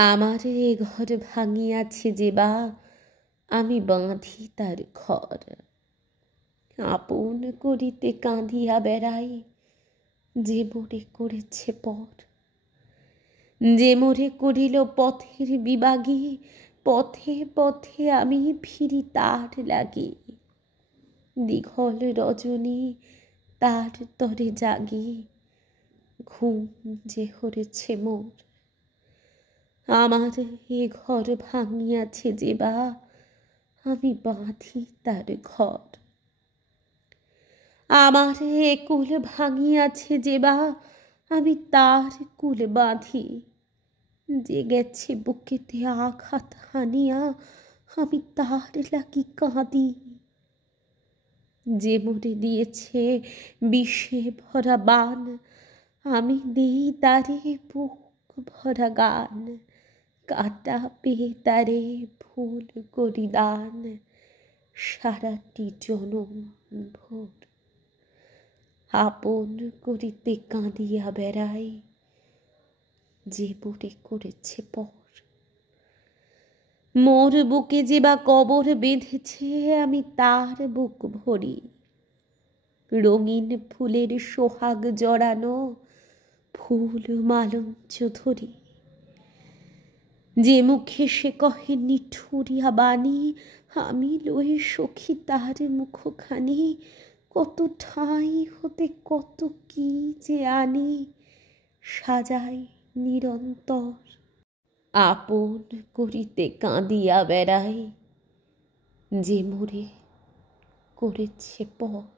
আমার এ ঘর ভাঙিয়াছে যে বা আমি বাঁধি তার ঘর। আপন করিতে কাঁদিয়া বেড়াই যে মোরে করেছে পর। যে মোরে করিল পথের বিবাগী, পথে পথে আমি ফিরি তার লাগি। দীঘল রজনী তার তরে জাগি, ঘুম যে হরেছে মোর। আমার এ ঘর ভাঙিয়াছে যে বা আমি বাঁধি তার ঘর। আমার এ কুল ভাঙিয়াছে যে বা আমি তার কুল বাঁধি। যে গেছে বুকেতে আঘাত হানিয়া আমি তার লাগি কাঁদি। যে মোরে দিয়েছে বিষে ভরা বান আমি দেই তারে বুক ভরা গান। কাটা পেয়ে তারে ভুল করি দান সারাটি জনম ভোর। আপন করিতে কাঁদিয়া বেড়াই যে মোরে করেছে পর। মোর বুকে যে বা কবর বেঁধেছে আমি তার বুক ভরি। রঙিন ফুলের সোহাগ জড়ানো ফুল মালঞ্চ ধরি। যে মুখে সে কহে নিঠুরিয়া বাণী আমি লয়ে সখী তার মুখখানি। কত ঠাঁই হতে কত কি যে আনি সাজাই নিরন্তর। আপন করিতে কাঁদিয়া বেড়াই যে মোরে করেছে পর।